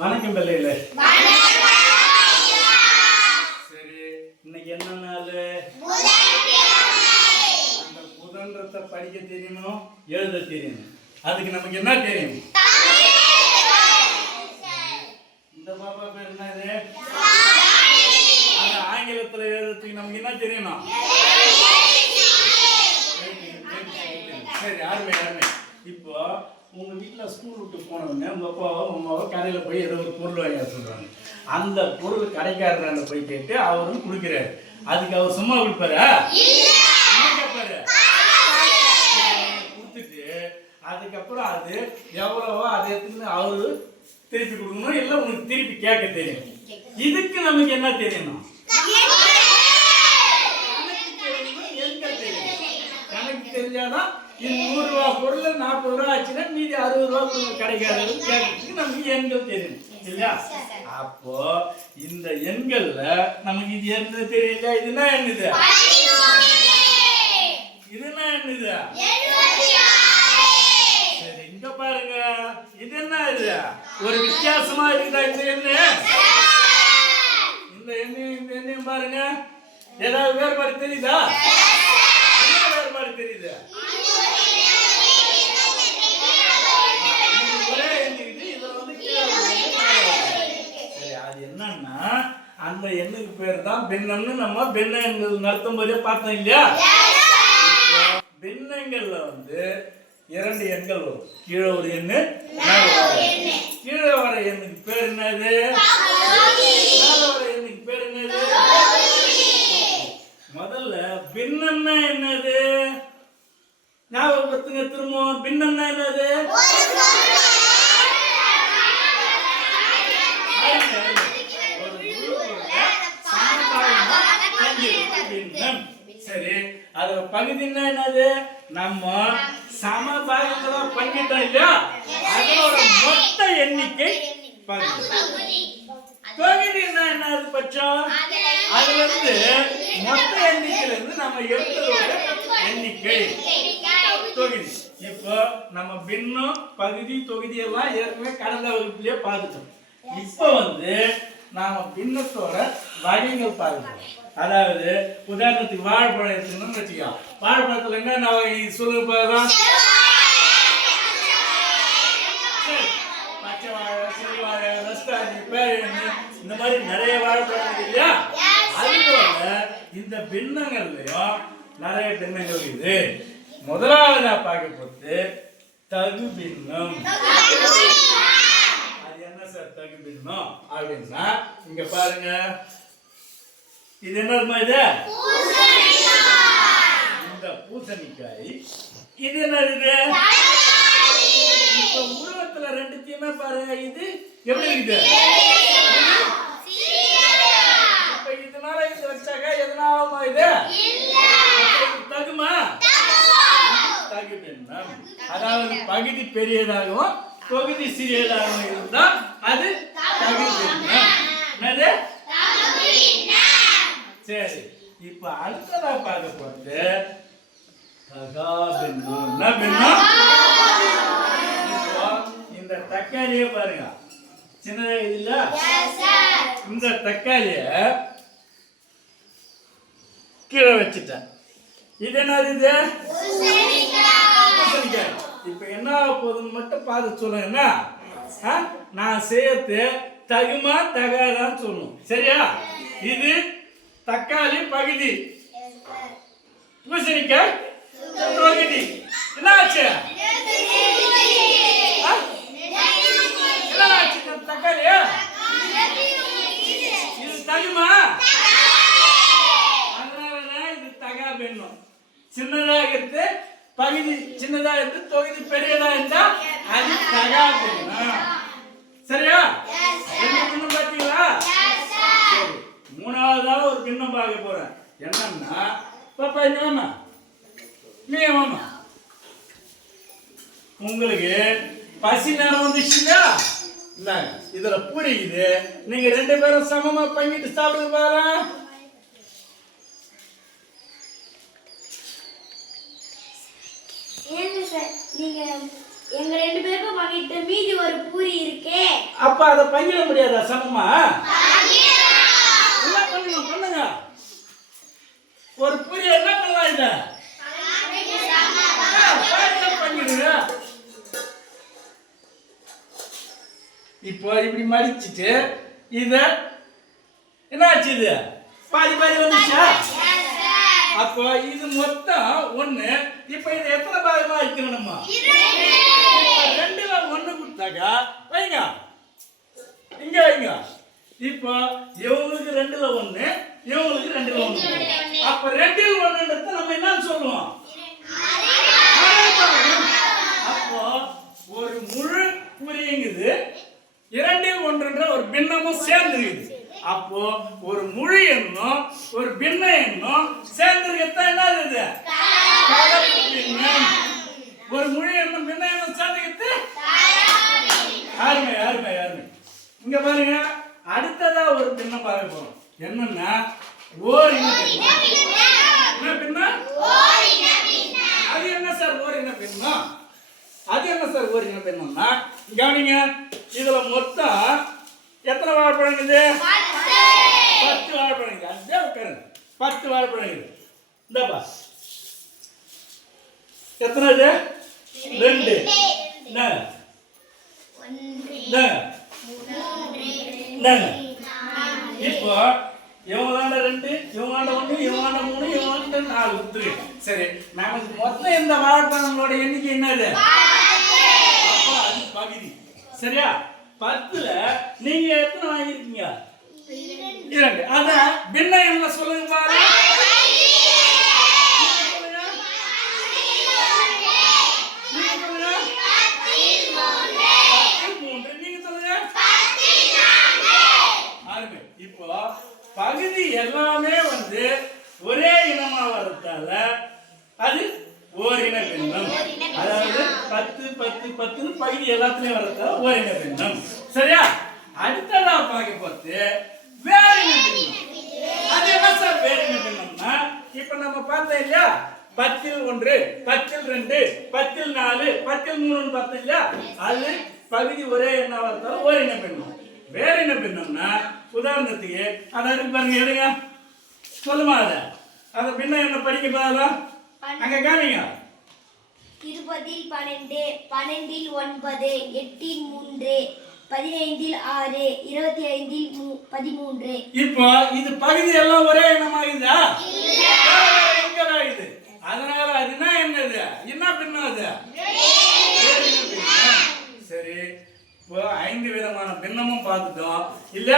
வணக்கம் பிள்ளைகள. சரி இன்னைக்கு என்ன நாள்? அந்த புதன்றத்தை படிக்க தெரியணும் எழுத தெரியணும். அதுக்கு நமக்கு என்ன தெரியும்? இந்த பாப்பா பேர் என்னது? அந்த ஆங்கிலத்துல எழுதுறதுக்கு நமக்கு என்ன தெரியணும் சரி அருமை அருமை இப்போ உங்க வீட்டுல ஸ்கூல் விட்டு போனவங்க உங்க அப்பாவோ அம்மாவோ கடையில போய் ஏதோ ஒரு பொருள் வாங்கி வர சொல்றாங்க. அந்த பொருள் கடைக்காரராண்ட போய் கேட்டு அவரும் கொடுக்குறாரு. அதுக்கு அவர் சும்மா கொடுப்பாரா? கேட்பாரு கொடுத்துட்டு அதுக்கப்புறம் அது எவ்வளவோ அதை எடுத்துன்னு அவரு திருப்பி கொடுக்கணும் இல்லை உனக்கு திருப்பி கேட்க தெரியும். இதுக்கு நமக்கு என்ன தெரியணும் கணக்கு தெரியணும், எண்க தெரியணும். இது நூறு ரூபா பொருள் நாற்பது ரூபா ஆச்சுன்னா மீதி அறுபது ரூபா கடைக்காரரு கேட்கறதுக்கு நமக்கு எண்கள் தெரியும் இல்லையா? அப்போ இந்த எண்கள்ல நமக்கு இது என்ன தெரியல? இதுனா என்னது? இதுனா என்னது? சரி இங்க பாருங்க. இது என்ன இது? ஒரு வித்தியாசமா இருக்குதா இந்த எண்ணு? இந்த எண்ணையும் இந்த எண்ணையும் பாருங்க. ஏதாவது வேறுபாடு தெரியுதா? வேறுபாடு தெரியுது? ஒரே வந்து சரி அது என்னன்னா அந்த எண்ணுக்கு பேர் தான் பின்னம்னு நம்ம பின்னங்கள் நடத்தும் போதே பார்த்தோம் இல்லையா? இப்போ பின்னங்கள்ல வந்து இரண்டு எண்கள் வரும். கீழே ஒரு எண்ணு ஒரு எண்ணு. கீழே வர எண்ணுக்கு பேர் என்னது மேலே வர எண்ணுக்கு பேர் என்னது முதல்ல பின்னம்னா என்னது ஞாபகப்படுத்துங்க திரும்ப பின்னம்னா என்னது. சரி அதுல பகுதின்னா என்னது? நம்ம சம பாகங்களா பங்கிட்டோம் இல்லையா? அதோட மொத்த எண்ணிக்கை பகுதி. தொகுதின்னா என்ன பட்சம் அதுல இருந்து மொத்த எண்ணிக்கையில இருந்து நம்ம எடுத்ததோட எண்ணிக்கை. தொகுதி. இப்போ நம்ம பின்னம் பகுதி தொகுதி எல்லாம் ஏற்கனவே கடந்த வகுப்புலயே பார்த்துட்டோம். இப்போ வந்து நாம பின்னத்தோட வகைகள் பார்க்கிறோம் அதாவது உதாரணத்துக்கு வாழைப்பழம் எடுத்துக்கணும்னு வச்சுக்கோ. வாழைப்பழத்துல என்ன வகை சொல்லுங்க பாருங்க சரி. பச்சை வாழை சிறு வாழை ரஸ்தானி பேரணி இந்த மாதிரி நிறைய வாழைப்பழம் இருக்கு இல்லையா? அதுபோல இந்த பின்னங்கள்லயும் நிறைய பின்னங்கள் இருக்குது. முதலாவதா பார்க்க போது தகு பின்னம். அது என்ன சார் தகு பின்னம்? அப்படின்னா இங்க பாருங்க. இது என்னதுமா இது? இந்த பூசணிக்காய். இது என்னது இப்ப உருவத்துல ரெண்டுத்தையுமே பாருங்க. இது எப்படி இருக்குது? இப்ப இதனால இது வச்சாக்கா எதனா ஆகுமா இது தகுமா? அதாவது பகுதி பெரியதாகவும் தொகுதி சிறியதாகவும் இருந்தா அது தகு பின்னம் என்னது? சரி இப்ப அடுத்ததா பார்க்க போறது இந்த தக்காளியே பாருங்க. சின்னதா இல்ல இந்த தக்காளிய கீழே வச்சுட்டேன். இது என்னது இது. இப்ப என்ன போகுதுன்னு மட்டும் பார்த்து சொல்லுங்க என்ன? நான் செய்யறது தகுமா தகாதான்னு சொல்லணும். சரியா? இது தக்காளி பகுதி. பூசணிக்காய் தொகுதி என்ன ஆச்சு? ஆ? என்ன ஆச்சு? இந்த தக்காளி? இது தகுமா? அதனாலதான் இது தகா பெண்ணும் சின்னதாக இருந்து பகுதி சின்னதா இருந்து தொகுதி பெரியதா இருந்தா அது தகா சரியா? என்ன பின்னம் பார்த்தீங்களா? சரி. மூணாவதா ஒரு பின்னம் பார்க்க போறேன். என்னன்னா பாப்பா இங்க வாமா நீ வாமா உங்களுக்கு பசி நேரம் வந்துச்சுங்களா இந்தாங்க இதுல பூரிக்குது நீங்க ரெண்டு பேரும் சமமா பங்கிட்டு சாப்பிடுங்க பாரு ஏன்னு சார் நீங்க எங்க ரெண்டு பேருக்கும் பங்கிட்ட மீதி ஒரு பூரி இருக்கே. அப்ப அதை பங்கிட முடியாதா சமமா? என்ன பண்ணுங்க பண்ணுங்க. ஒரு புரிய என்ன பண்ணலாம் இத? இப்போ இப்படி மடிச்சிட்டு இத என்ன ஆச்சு இது? பாதி பாதி வந்துச்சா? அப்போ இது மொத்தம் ஒண்ணு. இப்போ இது எத்தனை பாகமா வைக்கணும் நம்ம ரெண்டுல ஒண்ணு கொடுத்தாக்கா? வைங்க. இங்க வைங்க. இப்போ இவங்களுக்கு ரெண்டுல ஒண்ணு இவங்களுக்கு ரெண்டுல ஒண்ணு. அப்ப ரெண்டில் ஒண்ணுன்றத நம்ம என்னன்னு சொல்லுவோம்? அப்போ ஒரு முழு புரியுங்குது இரண்டில் ஒன்றுன்ற ஒரு பின்னமும் சேர்ந்துருக்குது. அப்போ ஒரு முழு எண்ணும் ஒரு பின்ன எண்ணும் சேர்ந்துருக்கத்தான் என்ன பின்னம் ஒரு முழு எண்ணும் பின்ன எண்ணும் சேர்ந்துக்கிட்டு அருமை அருமை அருமை. இங்க பாருங்க அடுத்ததா ஒரு பின்னம் பார்க்க போறோம். என்னன்னா ஓர் என்ன பின்னம். அது என்ன சார் ஓர் இன பின்னம்? அது என்ன சார் ஓர் இன பின்னம்னா கவனிங்க இதுல மொத்தம் எத்தனை வாழைப்பழம் இருக்குது? பத்து வாழைப்பழம் இருக்குது அதே உட்காருங்க பத்து வாழைப்பழம் இந்தாப்பா. எத்தனை இது? ரெண்டு. இப்போ இவங்களாண்ட ரெண்டு இவங்களாண்ட ஒன்று இவங்களாண்ட மூணு இவங்களாண்ட நாலு குத்து சரி நமக்கு மொத்தம் இந்த வாழைப்பழங்களோட எண்ணிக்கை என்னது அப்போ அது பகுதி. சரியா? பத்துல நீங்க எத்தனை வாங்கியிருக்கீங்க? இரண்டு அத பின்ன என்ன சொல்லுங்க பாரு சொல்லுங்க. நீங்க சொல்லுங்க. இப்போ பகுதி எல்லாமே வந்து ஒரே இனமா வரதால அது ஓரின பின்னம் அதாவது பத்து பத்து பத்துன்னு பகுதி எல்லாத்துலயும் வரதால ஓரின பின்னம் சரியா அடுத்ததா பார்க்க போது வேற இன பின்னம் அது என்ன சார் வேற இன பின்னம்னா இப்ப நம்ம பார்த்தோம் இல்லையா பத்தில் ஒன்று பத்தில் ரெண்டு பத்தில் நாலு பத்தில் மூணுன்னு பார்த்தோம் இல்லையா? அது பகுதி ஒரே எண்ணா வரதால ஓரின பின்னம் வேற என்ன பின்னம்னா உதாரணத்துக்கு அதை பாருங்க எடுங்க. சொல்லுமா அத? அதை பின்ன என்ன படிக்க பாருங்க அங்க காமிங்க. இருபதில் பன்னெண்டு பன்னெண்டில் ஒன்பது எட்டில் மூன்று பதினைந்தில் ஆறு இருபத்தி ஐந்தில் பதிமூன்று. இப்போ இது பகுதி எல்லாம் ஒரே எண்ணமாகுதா எங்கதாகுது அதனால அதுனா என்னது? என்ன பின்னம் அது? சரி இப்போ ஐந்து விதமான பின்னமும் பார்த்துட்டோம். இல்ல?